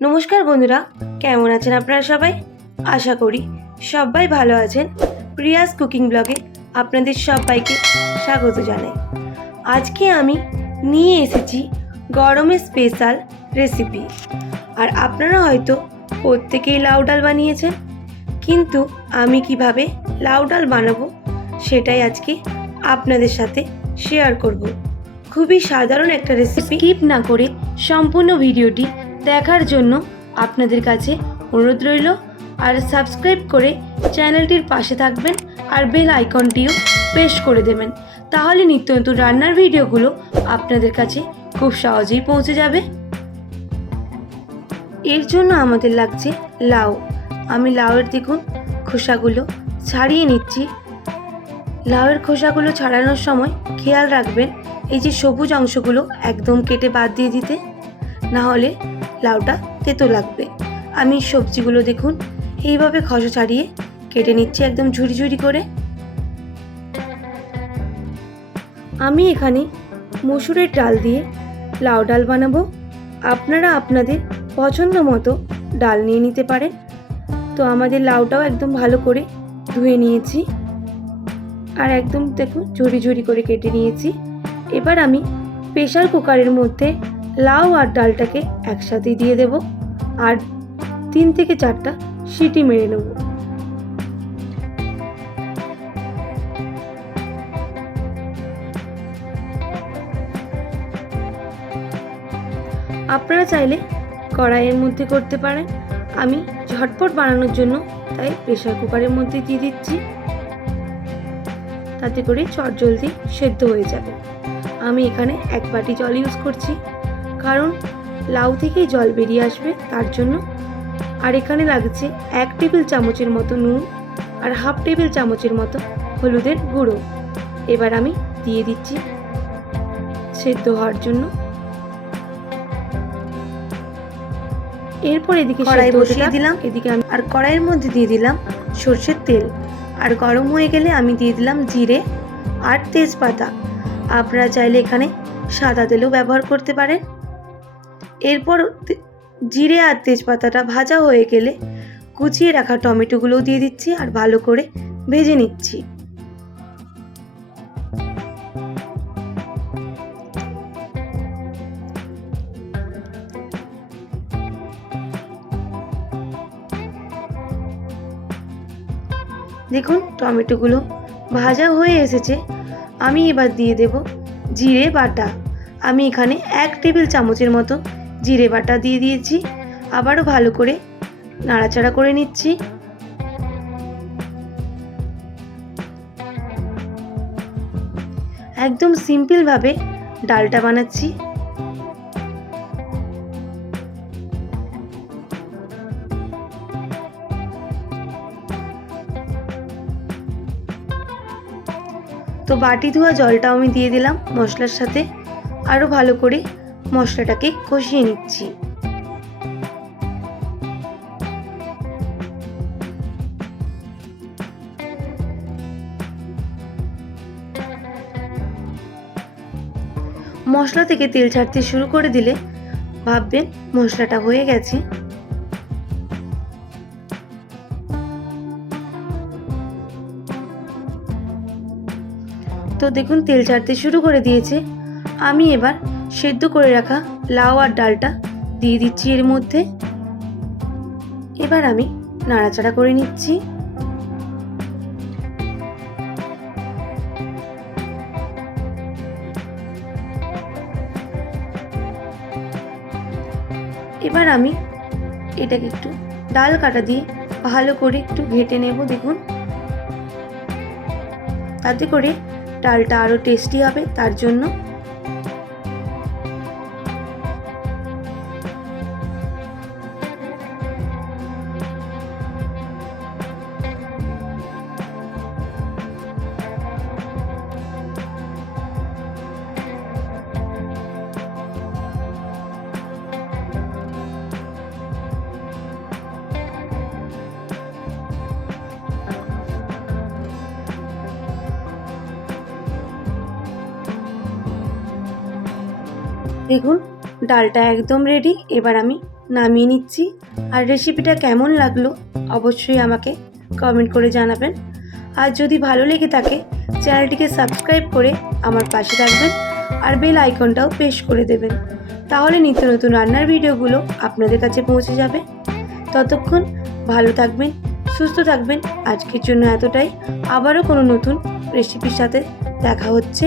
নমস্কার বন্ধুরা, কেমন আছেন আপনারা সবাই? আশা করি সবাই ভালো আছেন। প্রিয়াস কুকিং ব্লগে আপনাদের সবাইকে স্বাগত জানাই। আজকে আমি নিয়ে এসেছি গরমের স্পেশাল রেসিপি। আর আপনারা হয়তো প্রত্যেকেই লাউ ডাল বানিয়েছেন, কিন্তু আমি কীভাবে লাউ ডাল বানাবো সেটাই আজকে আপনাদের সাথে শেয়ার করব। খুবই সাধারণ একটা রেসিপি স্কিপ না করে সম্পূর্ণ ভিডিওটি দেখার জন্য আপনাদের কাছে অনুরোধ রইল আর সাবস্ক্রাইব করে চ্যানেলটির পাশে থাকবেন আর বেল আইকনটিও প্রেস করে দেবেন। তাহলে নিত্য নতুন রান্নার ভিডিওগুলো আপনাদের কাছে খুব সহজেই পৌঁছে যাবে। এর জন্য আমাদের লাগছে লাউ। আমি লাউয়ের দেখুন খোসাগুলো ছাড়িয়ে নিচ্ছি। লাউয়ের খোসাগুলো ছাড়ানোর সময় খেয়াল রাখবেন, এই যে সবুজ অংশগুলো একদম কেটে বাদ দিয়ে দিতে। না হলে লাউটা তেতো লাগবে। আমি সবজিগুলো দেখুন, এইভাবে খসা ছাড়িয়ে কেটে নিচ্ছি একদম ঝুড়ি ঝুড়ি করে। আমি এখানে মসুরের ডাল দিয়ে লাউ ডাল বানাবো। আপনারা আপনাদের পছন্দ মতো ডাল নিয়ে নিতে পারেন। তো আমাদের লাউটাও একদম ভালো করে ধুয়ে নিয়েছি। আর একদম দেখুন ঝুড়ি ঝুড়ি করে কেটে নিয়েছি। এবার আমি প্রেশার কুকারের মধ্যে লাউ আর ডালটাকে একসাথে দিয়ে দেব আর তিন থেকে চারটা সিটি মেরে নেব। আপনারা চাইলে কড়াইয়ের মধ্যে করতে পারেন। আমি ঝটপট বানানোর জন্য তাই প্রেশার কুকারের মধ্যে দিয়ে দিচ্ছি। তাতে করে চট জলদি সেদ্ধ হয়ে যাবে। আমি এখানে এক বাটি জল ইউজ করছি। কারণ লাউ থেকেই জল বেরিয়ে আসবে তার জন্য। আর এখানে লাগছে এক টেবিল চামচের মতো নুন আর হাফ টেবিল চামচের মতো হলুদের গুঁড়ো। এবার আমি দিয়ে দিচ্ছি সেদ্ধ হওয়ার জন্য। এরপর এদিকে কড়াই বসিয়ে দিলাম। এদিকে আমি আর কড়াইয়ের মধ্যে দিয়ে দিলাম সর্ষের তেল। আর গরম হয়ে গেলে আমি দিয়ে দিলাম জিরে আর তেজপাতা। আপনারা চাইলে এখানে সাদা তেলও ব্যবহার করতে পারেন। এরপর জিরে আর তেজপাতাটা ভাজা হয়ে গেলে কুচিয়ে রাখা টমেটোগুলোও দিয়ে দিচ্ছি আর ভালো করে ভেজে নিচ্ছি। দেখুন টমেটোগুলো ভাজা হয়ে এসেছে। আমি এবার দিয়ে দেব জিরে বাটা। আমি এখানে এক টেবিল চামচের মতো জিরে বাটা দিয়ে দিয়েছি। আবারও ভালো করে নাড়াচাড়া করে নিচ্ছি। একদম সিম্পলভাবে ডালটা বানাচ্ছি। তো বাটি ধোয়া জলটাও আমি দিয়ে দিলাম মশলার সাথে। আরও ভালো করে মশলাটাকে কষিয়ে নিচ্ছি। মশলা থেকে তেল ছাড়তে শুরু করে দিলে ভাববেন মশলাটা হয়ে গেছে। তো দেখুন তেল ছাড়তে শুরু করে দিয়েছে। আমি এবার সেদ্ধ করে রাখা লাউ আর ডালটা দিয়ে দিচ্ছি এর মধ্যে। এবার আমি নাড়াচাড়া করে নিচ্ছি। এবার আমি এটাকে একটু ডাল কাটা দিয়ে ভালো করে একটু ঘেটে নেব, দেখুন। তাতে করে ডালটা আরও টেস্টি হবে, তার জন্য দেখুন, ডালটা একদম রেডি এবার আমি নামিয়ে নিচ্ছি। আর রেসিপিটা কেমন লাগল অবশ্যই আমাকে কমেন্ট করে জানাবেন। আর যদি ভালো লেগে থাকে, চ্যানেলটিকে সাবস্ক্রাইব করে আমার পাশে থাকবেন আর বেল আইকনটাও প্রেস করে দেবেন। তাহলে নিত্য নতুন রান্নার ভিডিওগুলো আপনাদের কাছে পৌঁছে যাবে। ততক্ষণ ভালো থাকবেন, সুস্থ থাকবেন। আজকের জন্য এতটাই। আবারও কোনো নতুন রেসিপির সাথে দেখা হচ্ছে।